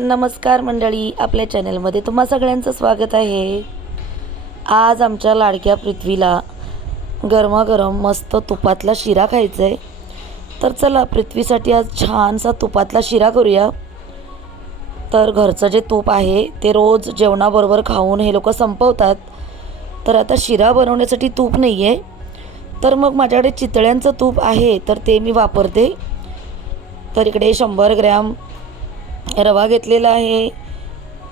नमस्कार मंडळी आपल्या चॅनलमध्ये तुम्हा सगळ्यांचं स्वागत आहे. आज आमच्या लाडक्या पृथ्वीला गरमागरम मस्त तुपातला शिरा खायचा आहे तर चला पृथ्वीसाठी आज छानसा तुपातला शिरा करूया. तर घरचं जे तूप आहे ते रोज जेवणाबरोबर खाऊन हे लोक संपवतात. तर आता शिरा बनवण्यासाठी तूप नाही आहे तर मग माझ्याकडे चितळ्यांचं तूप आहे तर ते मी वापरते. तर इकडे शंभर ग्रॅम रवा घेतलेला आहे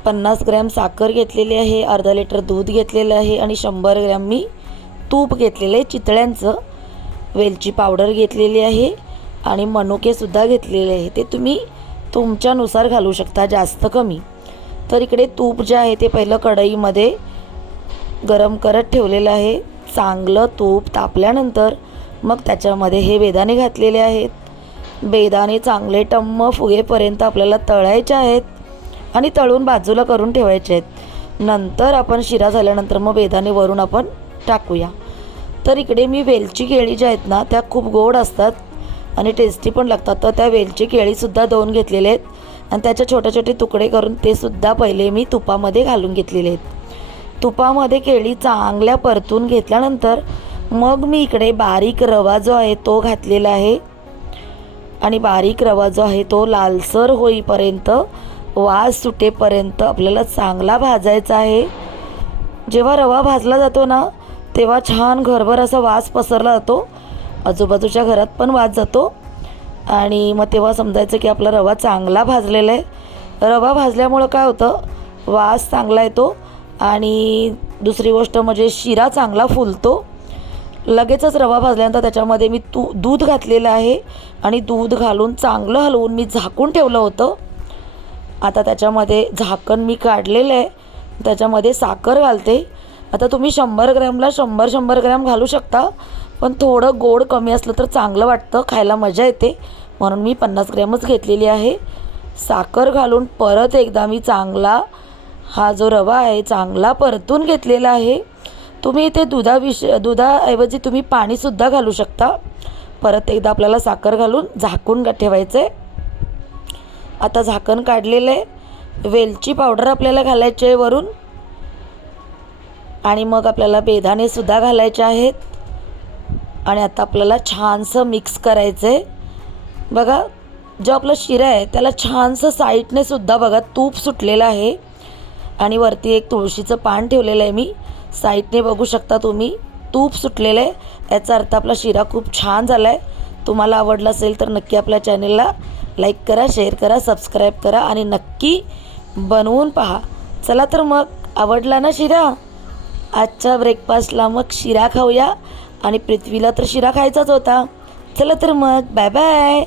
पन्नास ग्रॅम साखर घेतलेली आहे अर्धा लिटर दूध घेतलेलं आहे आणि शंभर ग्रॅम मी तूप घेतलेलं आहे चितळ्यांचं. वेलची पावडर घेतलेली आहे आणि मनुकेसुद्धा घेतलेले आहे. ते तुम्ही तुमच्यानुसार घालू शकता जास्त कमी. तर इकडे तूप जे आहे ते पहिलं कढईमध्ये गरम करत ठेवलेलं आहे. चांगलं तूप तापल्यानंतर मग त्याच्यामध्ये हे वेदाने घातलेले आहेत. बेदाणे चांगले टम्म फुगेपर्यंत आपल्याला तळायचे आहेत आणि तळून बाजूला करून ठेवायचे आहेत. नंतर आपण शिरा झाल्यानंतर मग बेदाणे वरून आपण टाकूया. तर इकडे मी वेलची केळी ज्या आहेत ना त्या खूप गोड असतात आणि टेस्टी पण लागतात. तर त्या वेलची केळीसुद्धा दोन घेतलेले आहेत आणि त्याचे छोटे छोटे तुकडे करून ते सुद्धा पहिले मी तुपामध्ये घालून घेतलेले आहेत. तुपामध्ये केळी चांगल्या परतून घेतल्यानंतर मग मी इकडे बारीक रवा जो आहे तो घातलेला आहे. आणि बारीक रवा जो आहे तो लालसर होईपर्यंत वास सुटेपर्यंत आपल्याला चांगला भाजायचा आहे. जेव्हा रवा भाजला जातो ना तेव्हा छान घरभर असा वास पसरला जातो. आजूबाजूच्या घरात पण वास जातो. आणि मग तेव्हा समजायचं की आपला रवा चांगला भाजलेला आहे. रवा भाजल्यामुळं काय होतं वास चांगला येतो आणि दुसरी गोष्ट म्हणजे शिरा चांगला फुलतो. लगेचच रवा भाजल्यानंतर त्याच्यामध्ये मी तू दूध घातलेलं आहे आणि दूध घालून चांगलं हलवून मी झाकून ठेवलं होतं. आता त्याच्यामध्ये झाकण मी काढलेलं आहे. त्याच्यामध्ये साखर घालते. आता तुम्ही शंभर ग्रॅमला शंभर शंभर ग्रॅम घालू शकता. पण थोडं गोड कमी असलं तर चांगलं वाटतं. खायला मजा येते. म्हणून मी पन्नास ग्रॅमच घेतलेली आहे. साखर घालून परत एकदा मी चांगला हा जो रवा आहे चांगला परतून घेतलेला आहे. तुम्ही इथे दुधाविष दुधाऐवजी तुम्ही पाणीसुद्धा घालू शकता. परत एकदा आपल्याला साखर घालून झाकून ठेवायचं आहे आता झाकण काढलेलं आहे. वेलची पावडर आपल्याला घालायची आहे वरून. आणि मग आपल्याला बेदाणेसुद्धा घालायचे आहेत. आणि आता आपल्याला छानसं मिक्स करायचं आहे बघा जो आपला शिरा आहे त्याला छानसं साईटनेसुद्धा बघा तूप सुटलेलं आहे. आणि वरती एक तुळशीचं पान ठेवलेलं आहे मी. साईटने बघू शकता तुम्ही. तूप सुटलेलं आहे. याचा अर्थ आपला शिरा खूप छान झाला आहे तुम्हाला आवडला असेल तर नक्की आपल्या चॅनेलला लाईक करा शेअर करा सबस्क्राईब करा आणि नक्की बनवून पहा. चला तर मग आवडला ना शिरा? आजच्या ब्रेकफास्टला मग शिरा खाऊया आणि पृथ्वीला तर शिरा खायचाच होता. चला तर मग बाय बाय